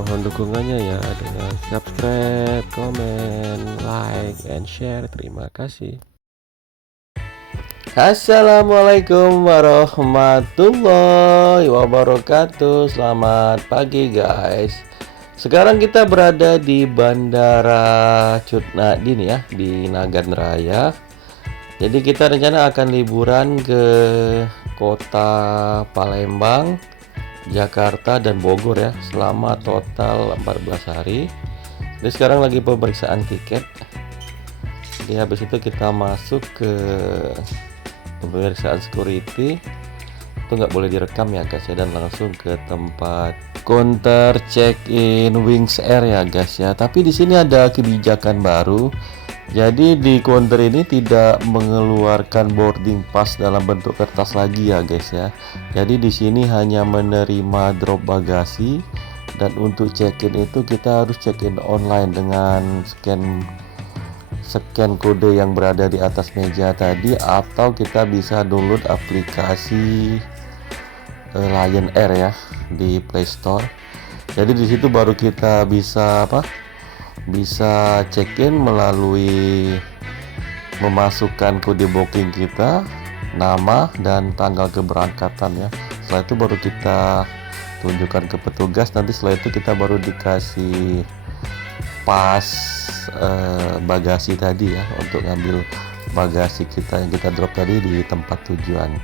Mohon dukungannya ya dengan subscribe, komen, like, and share. Terima kasih. Assalamualaikum warahmatullahi wabarakatuh. Selamat pagi guys. Sekarang kita berada di Bandara Cut Nyak ya, di Nagan Raya. Jadi kita rencana akan liburan ke kota Palembang, Jakarta, dan Bogor ya, selama total 14 hari. Jadi sekarang lagi pemeriksaan tiket. Jadi habis itu kita masuk ke pemeriksaan security. Itu nggak boleh direkam ya guys ya, dan langsung ke tempat counter check-in Wings Air ya guys ya. Tapi di sini ada kebijakan baru. Jadi di counter ini tidak mengeluarkan boarding pass dalam bentuk kertas lagi ya guys ya. Jadi di sini hanya menerima drop bagasi, dan untuk check-in itu kita harus check-in online dengan scan kode yang berada di atas meja tadi, atau kita bisa download aplikasi Lion Air ya di Play Store. Jadi di situ baru kita bisa bisa check-in melalui memasukkan kode booking kita, nama, dan tanggal keberangkatan ya. Setelah itu baru kita tunjukkan ke petugas. Nanti setelah itu kita baru dikasih pas bagasi tadi ya, untuk ngambil bagasi kita yang kita drop tadi di tempat tujuan.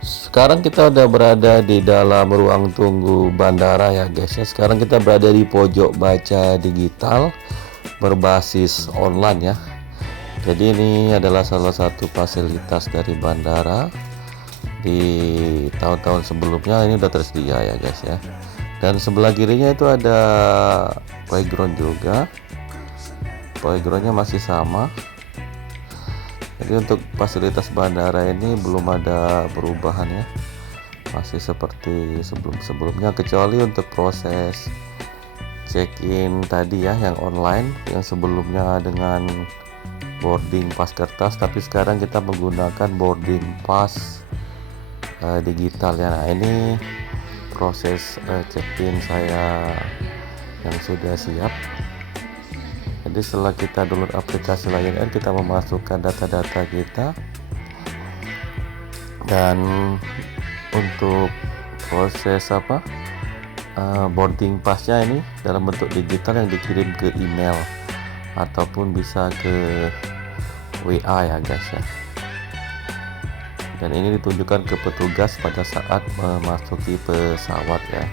Sekarang kita udah berada di dalam ruang tunggu bandara ya guys ya. Sekarang kita berada di pojok baca digital berbasis online ya. Jadi ini adalah salah satu fasilitas dari bandara. Di tahun-tahun sebelumnya ini udah tersedia ya guys ya. Dan sebelah kirinya itu ada playground juga. Playgroundnya masih sama. Jadi untuk fasilitas bandara ini belum ada perubahan ya, masih seperti sebelumnya, kecuali untuk proses check-in tadi ya, yang online, yang sebelumnya dengan boarding pass kertas, tapi sekarang kita menggunakan boarding pass digital ya. Nah ini proses check-in saya yang sudah siap. Jadi setelah kita download aplikasi Lion Air, kita memasukkan data-data kita, dan untuk proses boarding passnya ini dalam bentuk digital yang dikirim ke email ataupun bisa ke WA ya guys ya. Dan ini ditunjukkan ke petugas pada saat memasuki pesawat ya.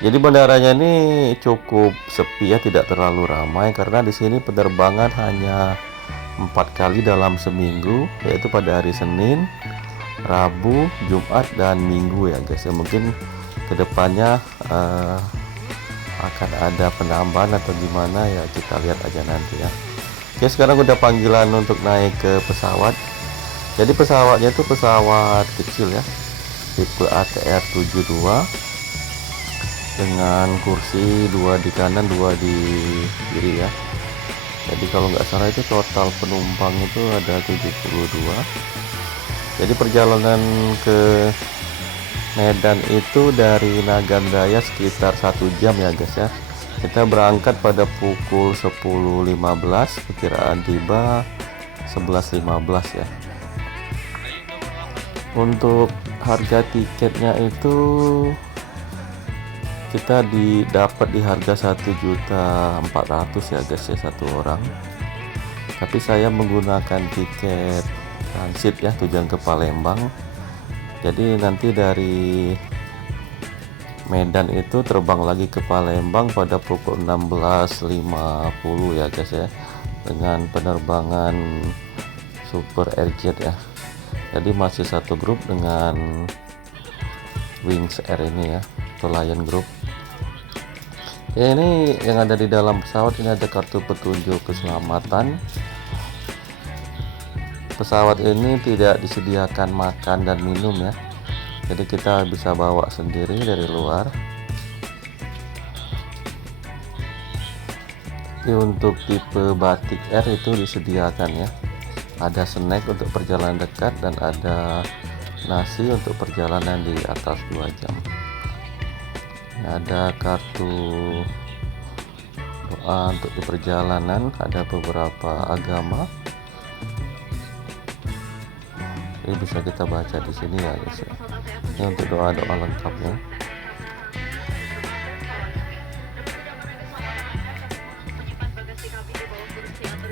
Jadi bandaranya ini cukup sepi ya, tidak terlalu ramai, karena di sini penerbangan hanya 4 kali dalam seminggu, yaitu pada hari Senin, Rabu, Jumat, dan Minggu ya guys ya. Mungkin kedepannya akan ada penambahan atau gimana ya, kita lihat aja nanti ya. Oke, sekarang udah panggilan untuk naik ke pesawat. Jadi pesawatnya itu pesawat kecil ya, tipe ATR 72 dengan kursi 2 di kanan, 2 di kiri ya. Jadi kalau nggak salah itu total penumpang itu ada 72. Jadi perjalanan ke Medan itu dari Nagan Raya sekitar 1 jam ya guys ya. Kita berangkat pada pukul 10.15, perkiraan tiba 11.15 ya. Untuk harga tiketnya itu kita dapat di harga 1.400.000 ya guys ya, satu orang. Tapi saya menggunakan tiket transit ya, tujuan ke Palembang. Jadi nanti dari Medan itu terbang lagi ke Palembang pada pukul 16.50 ya guys ya, dengan penerbangan Super Airjet ya. Jadi masih satu grup dengan Wings Air ini ya, atau Lion Group. Ya, ini yang ada di dalam pesawat ini ada kartu petunjuk keselamatan. Pesawat ini tidak disediakan makan dan minum ya, jadi kita bisa bawa sendiri dari luar. Tapi untuk tipe Batik Air itu disediakan ya, ada snack untuk perjalanan dekat dan ada nasi untuk perjalanan di atas 2 jam. Ada kartu doa untuk di perjalanan, ada beberapa agama. Ini bisa kita baca di sini ya guys ya. Ini untuk doa-doa lengkapnya.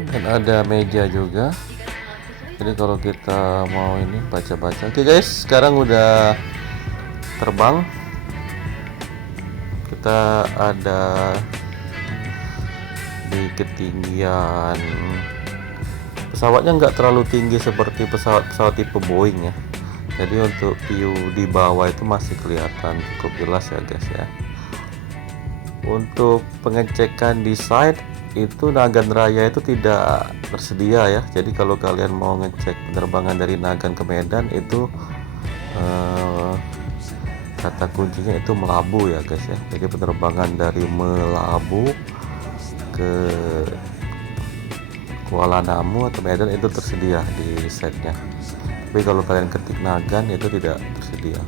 Dan ada meja juga. Jadi kalau kita mau ini baca-baca. Oke guys, sekarang udah terbang. Kita ada di ketinggian, pesawatnya nggak terlalu tinggi seperti pesawat tipe Boeing ya. Jadi untuk view di bawah itu masih kelihatan cukup jelas ya guys ya. Untuk pengecekan di site itu Nagan Raya itu tidak tersedia ya. Jadi kalau kalian mau ngecek penerbangan dari Nagan ke Medan itu kata kuncinya itu Melabu ya guys ya. Jadi penerbangan dari Melabu ke Kuala Namu atau Medan itu tersedia di site-nya. Tapi kalau kalian ketik Nagan itu tidak tersedia.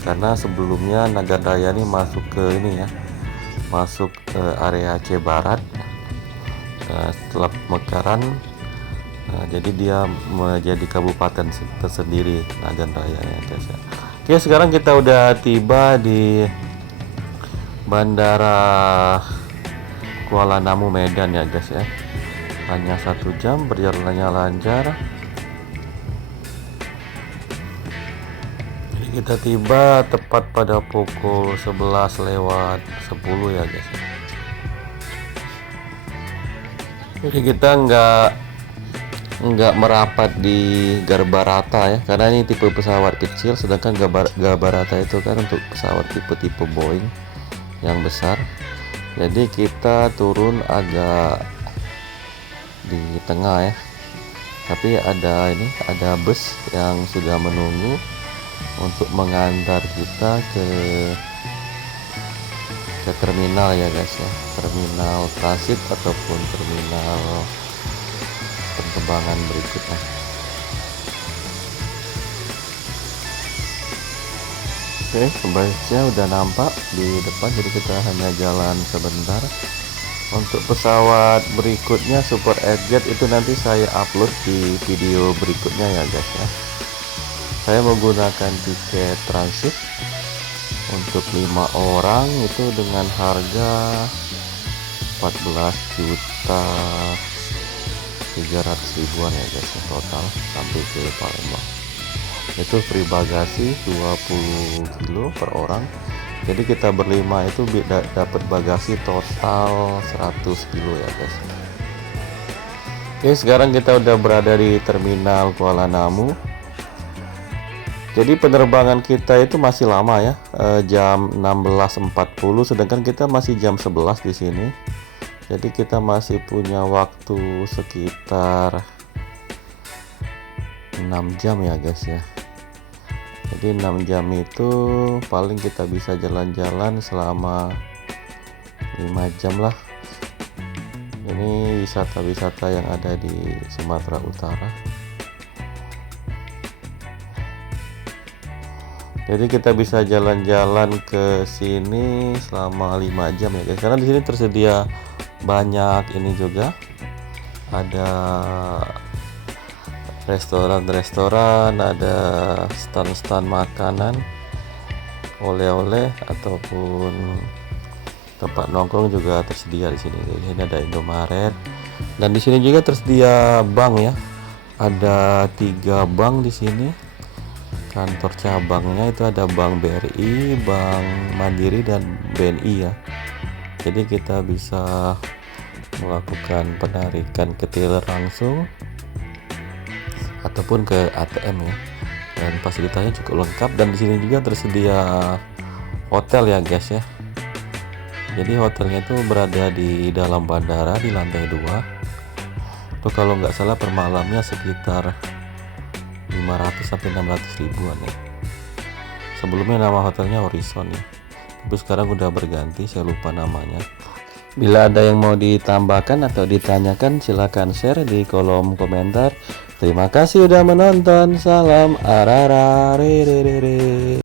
Karena sebelumnya Nagan Raya ini masuk ke ini ya. Masuk ke area Aceh Barat. Setelah pemekaran, jadi dia menjadi kabupaten tersendiri Nagan Raya ya guys ya. Oke, sekarang kita udah tiba di Bandara Kuala Namu Medan ya guys ya. Hanya 1 jam, perjalanannya lancar. Jadi kita tiba tepat pada pukul 11 lewat 10 ya guys ya. Jadi kita nggak merapat di Gabarata ya, karena ini tipe pesawat kecil, sedangkan Gabarata itu kan untuk pesawat tipe Boeing yang besar. Jadi kita turun agak di tengah ya, tapi ada bus yang sudah menunggu untuk mengantar kita ke terminal ya guys ya, terminal transit ataupun terminal penerbangan berikutnya. Oke, pembaiknya udah nampak di depan, jadi kita hanya jalan sebentar. Untuk pesawat berikutnya Super Airjet itu nanti saya upload di video berikutnya ya guys ya. Saya menggunakan tiket transit untuk 5 orang itu dengan harga 14.300.000-an ya guys ya, total sampai ke Palembang. Itu free bagasi 20 kilo per orang. Jadi kita berlima itu dapat bagasi total 100 kilo ya guys. Oke, sekarang kita udah berada di terminal Kuala Namu. Jadi penerbangan kita itu masih lama ya, jam 16.40, sedangkan kita masih jam 11 di sini. Jadi kita masih punya waktu sekitar 6 jam ya guys ya. Jadi 6 jam itu paling kita bisa jalan-jalan selama 5 jam lah. Ini wisata-wisata yang ada di Sumatera Utara. Jadi kita bisa jalan-jalan ke sini selama 5 jam ya guys. Karena di sini tersedia banyak ini juga. Ada restoran-restoran, ada stand-stand makanan, oleh-oleh ataupun tempat nongkrong juga tersedia di sini. Di sini ada Indomaret dan di sini juga tersedia bank ya. Ada 3 bank di sini. Kantor cabangnya itu ada Bank BRI, Bank Mandiri dan BNI ya. Jadi kita bisa melakukan penarikan ke teller langsung ataupun ke ATM ya. Dan fasilitasnya cukup lengkap, dan di sini juga tersedia hotel ya guys ya. Jadi hotelnya itu berada di dalam bandara di lantai 2. Itu kalau nggak salah per malamnya sekitar 500 sampai 600 ribuan ya. Sebelumnya nama hotelnya Horizon ya, tapi sekarang udah berganti, saya lupa namanya. Bila ada yang mau ditambahkan atau ditanyakan, silahkan share di kolom komentar. Terima kasih udah menonton. Salam arara.